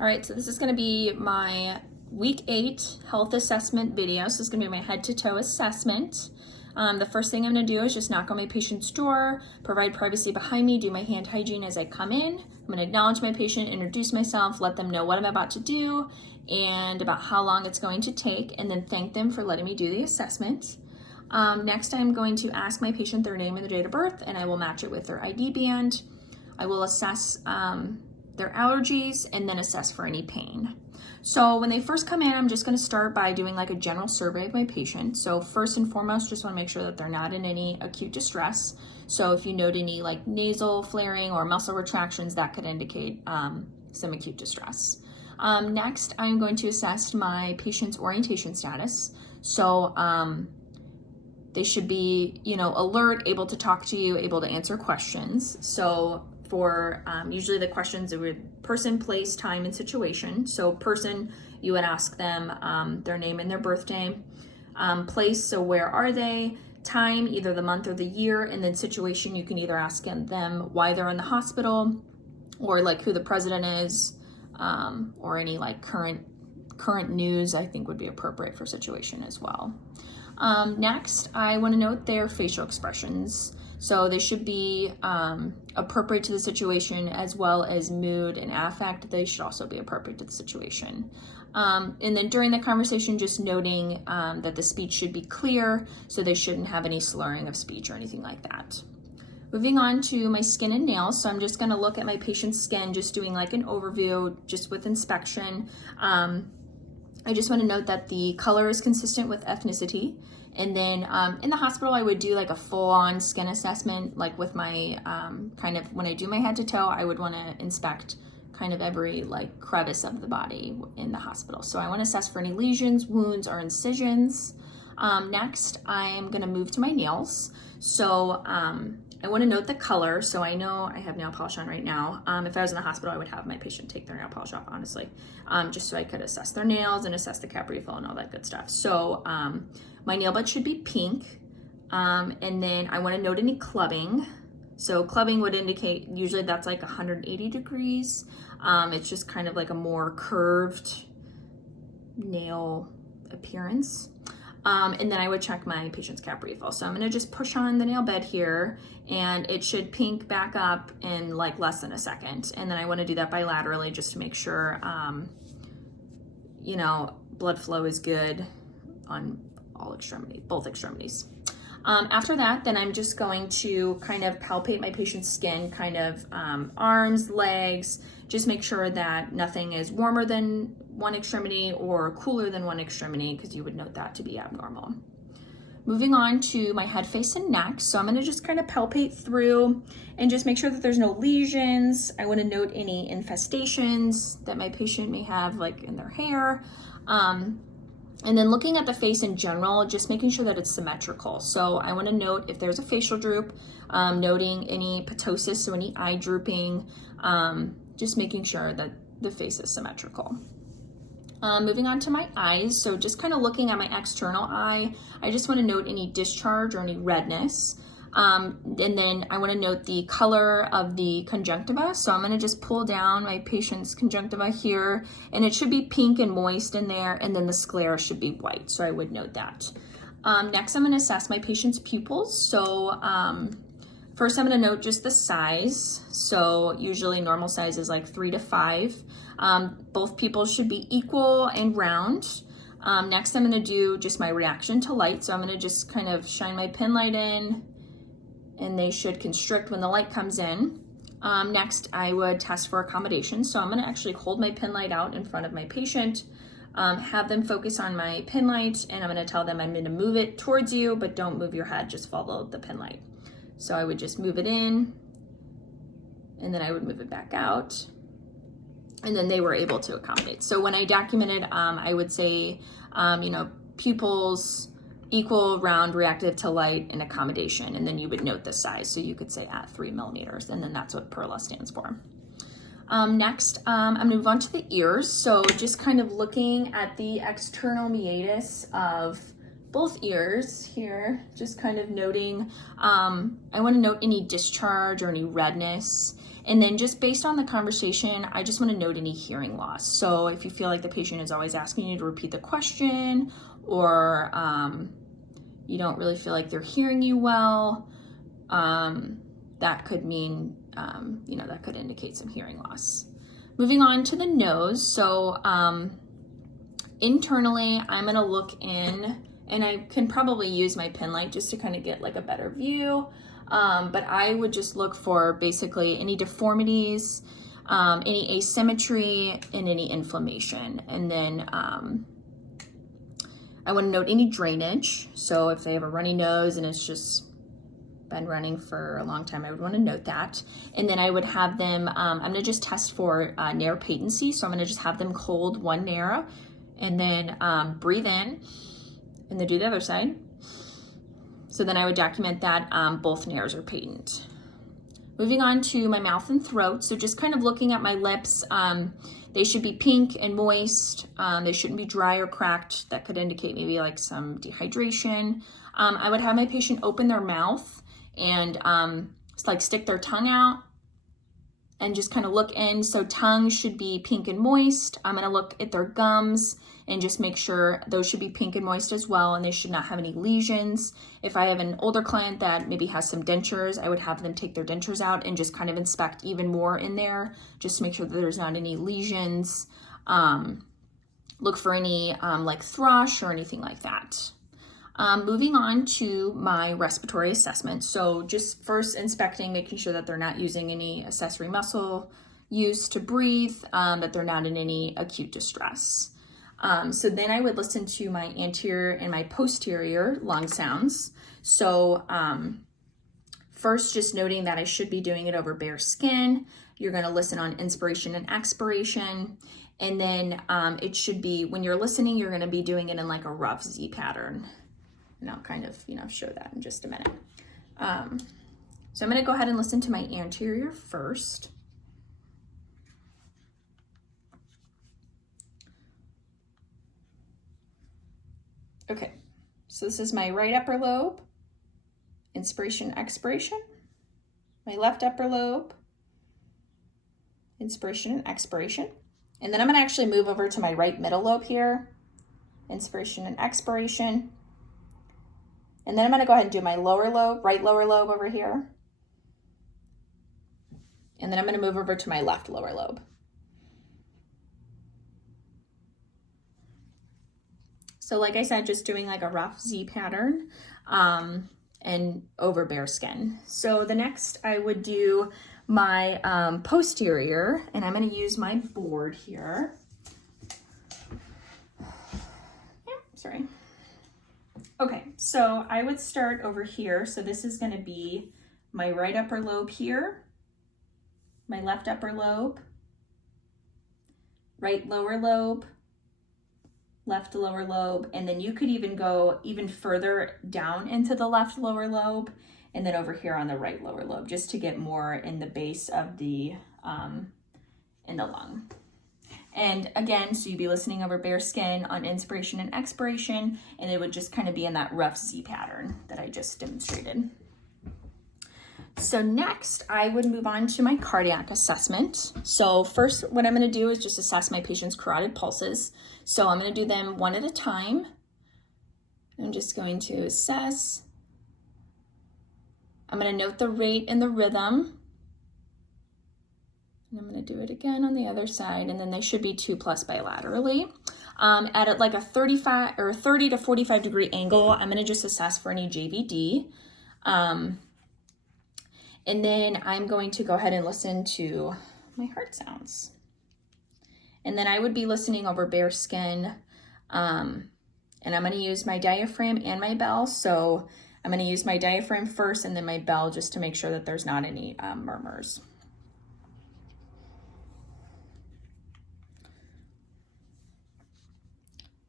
All right, so this is gonna be my week 8 health assessment video. So this is gonna be my head to toe assessment. The first thing I'm gonna do is just knock on my patient's door, provide privacy behind me, do my hand hygiene as I come in. I'm gonna acknowledge my patient, introduce myself, let them know what I'm about to do and about how long it's going to take, and then thank them for letting me do the assessment. Next, I'm going to ask my patient their name and their date of birth, and I will match it with their ID band. I will assess their allergies and then assess for any pain. So when they first come in, I'm just gonna start by doing like a general survey of my patient. So first and foremost, just wanna make sure that they're not in any acute distress. So if you note any like nasal flaring or muscle retractions, that could indicate some acute distress. Next, I'm going to assess my patient's orientation status. So they should be, alert, able to talk to you, able to answer questions. So for usually the questions are person, place, time, and situation. So person, you would ask them their name and their birthday. Place, so where are they? Time, either the month or the year. And then situation, you can either ask them why they're in the hospital, or like who the president is, or any like current news I think would be appropriate for situation as well. Next, I want to note their facial expressions. So they should be appropriate to the situation, as well as mood and affect. They should also be appropriate to the situation. And then during the conversation, just noting that the speech should be clear, so they shouldn't have any slurring of speech or anything like that. Moving on to my skin and nails. So I'm just going to look at my patient's skin, just doing like an overview, just with inspection. I just want to note that the color is consistent with ethnicity. And then in the hospital, I would do like a full-on skin assessment, like with my when I do my head to toe, I would want to inspect kind of every like crevice of the body in the hospital. So I want to assess for any lesions, wounds, or incisions. Next, I'm going to move to my nails. So I want to note the color. So I know I have nail polish on right now. If I was in the hospital, I would have my patient take their nail polish off, honestly, just so I could assess their nails and assess the cap refill and all that good stuff. So my nail bed should be pink. And then I want to note any clubbing. So clubbing would indicate, usually that's like 180 degrees. It's just kind of like a more curved nail appearance. And then I would check my patient's cap refill. So I'm gonna just push on the nail bed here, and it should pink back up in like less than a second. And then I wanna do that bilaterally just to make sure, blood flow is good on both extremities. After that, then I'm just going to kind of palpate my patient's skin, kind of arms, legs, just make sure that nothing is warmer than one extremity or cooler than one extremity, because you would note that to be abnormal. Moving on to my head, face, and neck. So I'm gonna just kind of palpate through and just make sure that there's no lesions. I wanna note any infestations that my patient may have like in their hair. And then looking at the face in general, just making sure that it's symmetrical. So I want to note if there's a facial droop, noting any ptosis, so any eye drooping, just making sure that the face is symmetrical. Moving on to my eyes, so just kind of looking at my external eye, I just want to note any discharge or any redness. And then I want to note the color of the conjunctiva. So I'm going to just pull down my patient's conjunctiva here, and it should be pink and moist in there, and then the sclera should be white. So I would note that. Next, I'm going to assess my patient's pupils. So first, I'm going to note just the size. So usually normal size is like 3 to 5. Both pupils should be equal and round. Next, I'm going to do just my reaction to light. So I'm going to just kind of shine my pen light in, and they should constrict when the light comes in. Next, I would test for accommodation. So I'm gonna actually hold my pen light out in front of my patient, have them focus on my pen light, and I'm gonna tell them I'm gonna move it towards you, but don't move your head, just follow the pen light. So I would just move it in, and then I would move it back out, and then they were able to accommodate. So when I documented, I would say, pupils, equal, round, reactive to light, and accommodation, and then you would note the size. So you could say at 3 millimeters, and then that's what PERLA stands for. Next, I'm gonna move on to the ears. So just kind of looking at the external meatus of both ears here, just kind of noting, I wanna note any discharge or any redness. And then just based on the conversation, I just want to note any hearing loss. So if you feel like the patient is always asking you to repeat the question, or you don't really feel like they're hearing you well, that could mean, that could indicate some hearing loss. Moving on to the nose. So internally, I'm gonna look in, and I can probably use my pen light just to kind of get like a better view. But I would just look for basically any deformities, any asymmetry, and any inflammation. And then I want to note any drainage. So if they have a runny nose and it's just been running for a long time, I would want to note that. And then I would have them, I'm going to just test for nair patency. So I'm going to just have them hold one nair and then breathe in, and then do the other side. So then I would document that both nairs are patent. Moving on to my mouth and throat. So just kind of looking at my lips, they should be pink and moist. They shouldn't be dry or cracked. That could indicate maybe like some dehydration. I would have my patient open their mouth and like stick their tongue out and just kind of look in. So tongue should be pink and moist. I'm gonna look at their gums and just make sure those should be pink and moist as well, and they should not have any lesions. If I have an older client that maybe has some dentures, I would have them take their dentures out and just kind of inspect even more in there, just to make sure that there's not any lesions. Look for any like thrush or anything like that. Moving on to my respiratory assessment. So just first inspecting, making sure that they're not using any accessory muscle use to breathe, that they're not in any acute distress. So then I would listen to my anterior and my posterior lung sounds. So first, just noting that I should be doing it over bare skin. You're going to listen on inspiration and expiration. And then it should be, when you're listening, you're going to be doing it in like a rough Z pattern. And I'll kind of, show that in just a minute. So I'm going to go ahead and listen to my anterior first. Okay, so this is my right upper lobe, inspiration, expiration. My left upper lobe, inspiration and expiration. And then I'm gonna actually move over to my right middle lobe here, inspiration and expiration. And then I'm gonna go ahead and do my lower lobe, right lower lobe over here. And then I'm gonna move over to my left lower lobe. So like I said, just doing like a rough Z pattern and over bare skin. So the next I would do my posterior, and I'm gonna use my board here. Sorry. Okay, so I would start over here. So this is gonna be my right upper lobe here, my left upper lobe, right lower lobe, left lower lobe, and then you could even go even further down into the left lower lobe, and then over here on the right lower lobe, just to get more in the base of the, in the lung. And again, so you'd be listening over bare skin on inspiration and expiration, and it would just kind of be in that rough Z pattern that I just demonstrated. So next, I would move on to my cardiac assessment. So first, what I'm going to do is just assess my patient's carotid pulses. So I'm going to do them one at a time. I'm just going to assess. I'm going to note the rate and the rhythm. And I'm going to do it again on the other side, and then they should be 2+ bilaterally. At like a 35 or 30 to 45 degree angle, I'm going to just assess for any JVD. And then I'm going to go ahead and listen to my heart sounds. And then I would be listening over bare skin. And I'm going to use my diaphragm and my bell. So I'm going to use my diaphragm first and then my bell, just to make sure that there's not any murmurs.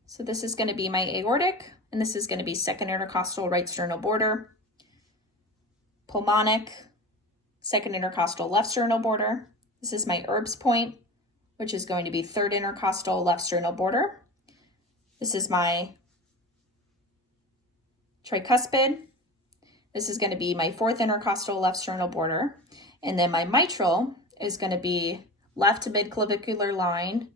So this is going to be my aortic, and this is going to be second intercostal right sternal border, pulmonic, second intercostal left sternal border. This is my Erb's point, which is going to be third intercostal left sternal border. This is my tricuspid. This is going to be my fourth intercostal left sternal border. And then my mitral is going to be left midclavicular line,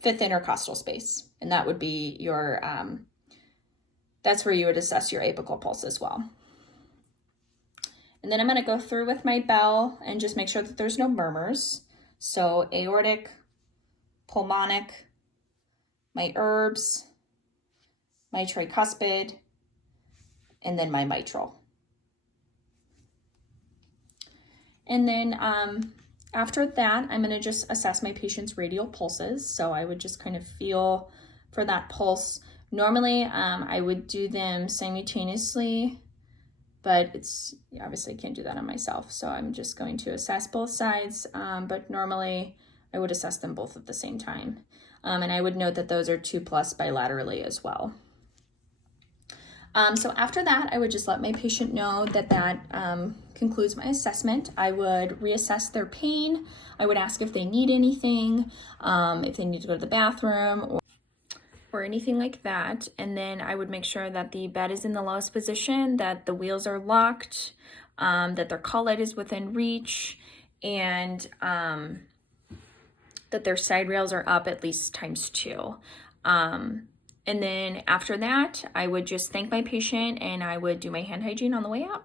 fifth intercostal space. And that would be your, that's where you would assess your apical pulse as well. And then I'm going to go through with my bell and just make sure that there's no murmurs. So aortic, pulmonic, my herbs, my tricuspid, and then my mitral. And then after that, I'm going to just assess my patient's radial pulses. So I would just kind of feel for that pulse. Normally, I would do them simultaneously, but it's obviously I can't do that on myself. So I'm just going to assess both sides, but normally I would assess them both at the same time. And I would note that those are 2+ bilaterally as well. So after that, I would just let my patient know that concludes my assessment. I would reassess their pain. I would ask if they need anything, if they need to go to the bathroom or anything like that. And then I would make sure that the bed is in the lowest position, that the wheels are locked, that their call light is within reach, and that their side rails are up at least ×2. And then after that, I would just thank my patient and I would do my hand hygiene on the way out.